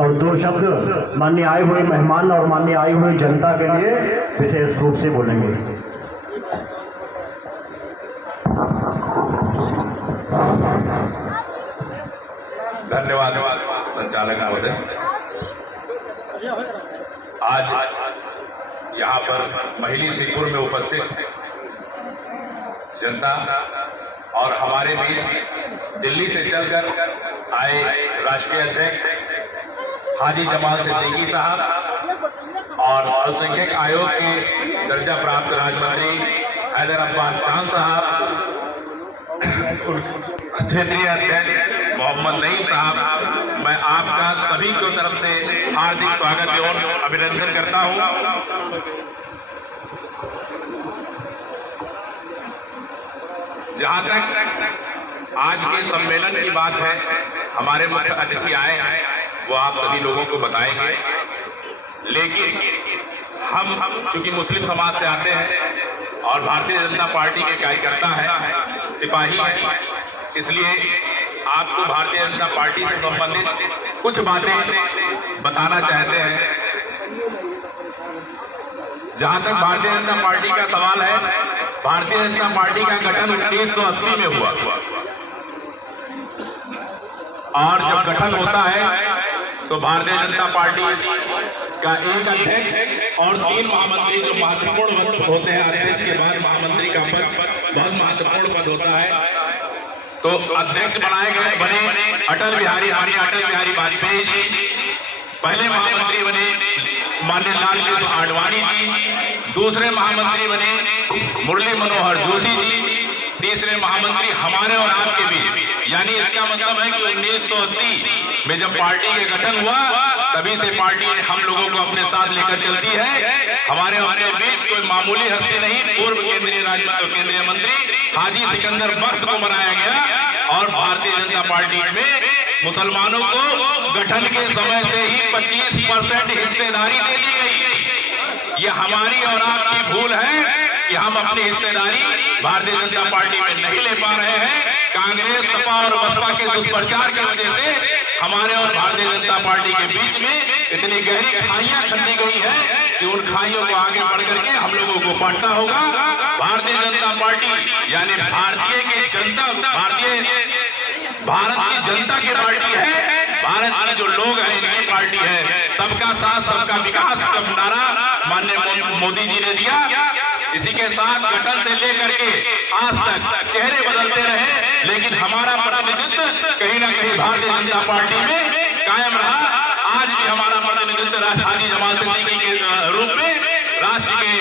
और दो शब्द माननीय आए हुए मेहमान और माननीय आई हुई जनता के लिए विशेष रूप से बोलेंगे। धन्यवाद संचालक महोदय। आज यहाँ पर महिली सिंहपुर में उपस्थित जनता और हमारे बीच दिल्ली से चलकर आए राष्ट्रीय अध्यक्ष हाजी जमाल सिद्दीकी साहब और अल्पसंख्यक आयोग के दर्जा प्राप्त राज्य मंत्री हैदर अब्बास चांद साहब, क्षेत्रीय अध्यक्ष मोहम्मद नईम साहब, मैं आपका सभी की तरफ से हार्दिक स्वागत एवं अभिनंदन करता हूं। जहां तक आज के सम्मेलन की बात है, हमारे मुख्य अतिथि आए हैं, वो आप सभी लोगों को बताएंगे, लेकिन हम चूंकि मुस्लिम समाज से आते हैं और भारतीय जनता पार्टी के कार्यकर्ता हैं, सिपाही हैं, इसलिए आपको भारतीय जनता पार्टी से संबंधित कुछ बातें बताना चाहते हैं। जहां तक भारतीय जनता पार्टी का सवाल है, भारतीय जनता पार्टी का गठन 1980 में हुआ और जब गठन होता है तो भारतीय जनता पार्टी का एक अध्यक्ष और 3 महामंत्री जो महत्वपूर्ण होते हैं। अध्यक्ष के बाद महामंत्री का पद बहुत महत्वपूर्ण पद होता है। तो अध्यक्ष बने अटल बिहारी वाजपेयी जी, पहले महामंत्री बने माननीय लाल कृष्ण आडवाणी जी, दूसरे महामंत्री बने मुरली मनोहर जोशी जी, तीसरे महामंत्री हमारे और आपके बीच। यानी इसका मतलब है कि 1980 में जब पार्टी के गठन हुआ, तभी से पार्टी हम लोगों को अपने साथ लेकर चलती है। हमारे अपने बीच कोई मामूली हस्ती नहीं, पूर्व केंद्रीय मंत्री हाजी सिकंदर बख्त को बनाया गया और भारतीय जनता पार्टी में मुसलमानों को गठन के समय से ही 25% हिस्सेदारी दे दी गई। ये हमारी और आपकी भूल है कि हम अपनी हिस्सेदारी भारतीय जनता पार्टी में नहीं ले पा रहे हैं। कांग्रेस, सपा और बसपा के दुष्प्रचार की वजह से हमारे और भारतीय जनता पार्टी के बीच में इतनी गहरी खाइयां खंदी गई है कि उन खाइयों को आगे बढ़ करके हम लोगों को बांटना होगा। भारतीय जनता पार्टी यानी भारत की जनता की पार्टी है। भारत के जो लोग हैं इनकी पार्टी है। सबका साथ सबका विकास का नारा माननीय मोदी जी ने दिया। इसी के साथ गठन से लेकर के आज तक चेहरे बदलते रहे, लेकिन हमारा प्रतिनिधित्व कहीं ना कहीं भारतीय जनता पार्टी में कायम रहा। आज भी हमारा प्रतिनिधित्व हाजी जमाल सिद्दीकी के रूप में राष्ट्र के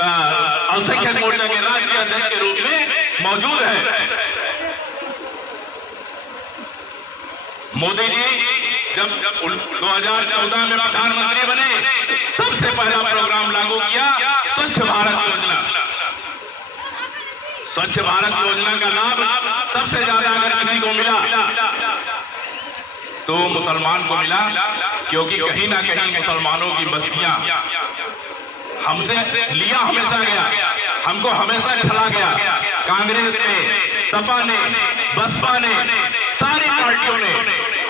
अल्पसंख्यक मोर्चा के राष्ट्रीय अध्यक्ष के रूप में मौजूद है। मोदी जी जब 2014 में प्रधानमंत्री बने, सबसे पहला प्रोग्राम लागू किया स्वच्छ भारत योजना। स्वच्छ भारत योजना का लाभ सबसे ज्यादा अगर किसी को मिला तो मुसलमान को मिला, क्योंकि कहीं ना कहीं मुसलमानों की बस्तियां हमसे लिया हमेशा गया, हमको हमेशा छला गया। कांग्रेस ने, सपा ने, बसपा ने, सारी पार्टियों ने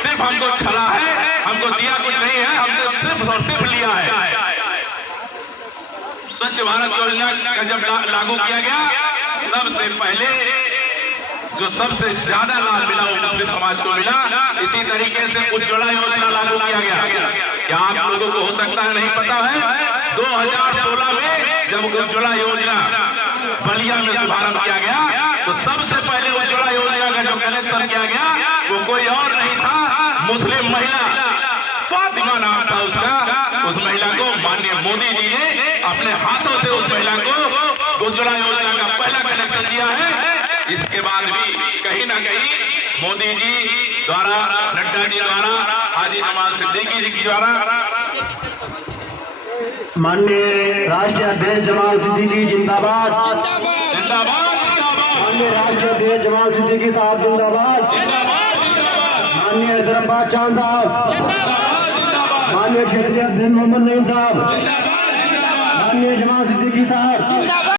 सिर्फ हमको छला है, हमको दिया कुछ नहीं है, हमसे सिर्फ और सिर्फ लिया है। स्वच्छ भारत योजना का जब लागू किया गया, सबसे पहले जो सबसे ज्यादा लाभ मिला वो मुस्लिम समाज को मिला। इसी तरीके से उज्ज्वला योजना लागू किया गया। क्या आप लोगों को हो सकता है नहीं पता है, 2016 में जब उज्ज्वला योजना बलिया में शुभारंभ किया गया, तो सबसे पहले उज्ज्वला योजना का जो कनेक्शन किया गया वो कोई और नहीं था, मुस्लिम महिला फातिमा नाम था उसका। उस महिला को माननीय मोदी जी ने अपने हाथों से उस महिला को उज्ज्वला योजना का पहला कनेक्शन दिया है। इसके बाद भी कहीं ना कहीं मोदी जी द्वारा, नड्डा जी द्वारा, हाजी जमाल सिद्दीकी जी की द्वारा, माननीय राष्ट्रीय अध्यक्ष जमाल सिद्दीकी जिंदाबाद, जिंदाबाद जिंदाबाद, माननीय राष्ट्रीय अध्यक्ष जमाल सिद्दीकी साहब जिंदाबाद, जिंदाबाद जिंदाबाद, माननीय हैदर अब्बास चांद साहब जिंदाबाद जिंदाबाद, माननीय क्षेत्रीय अध्यक्ष मोहम्मद नईम साहब, जिंदाबाद जिंदाबाद, माननीय जमाल सिद्दीकी साहब।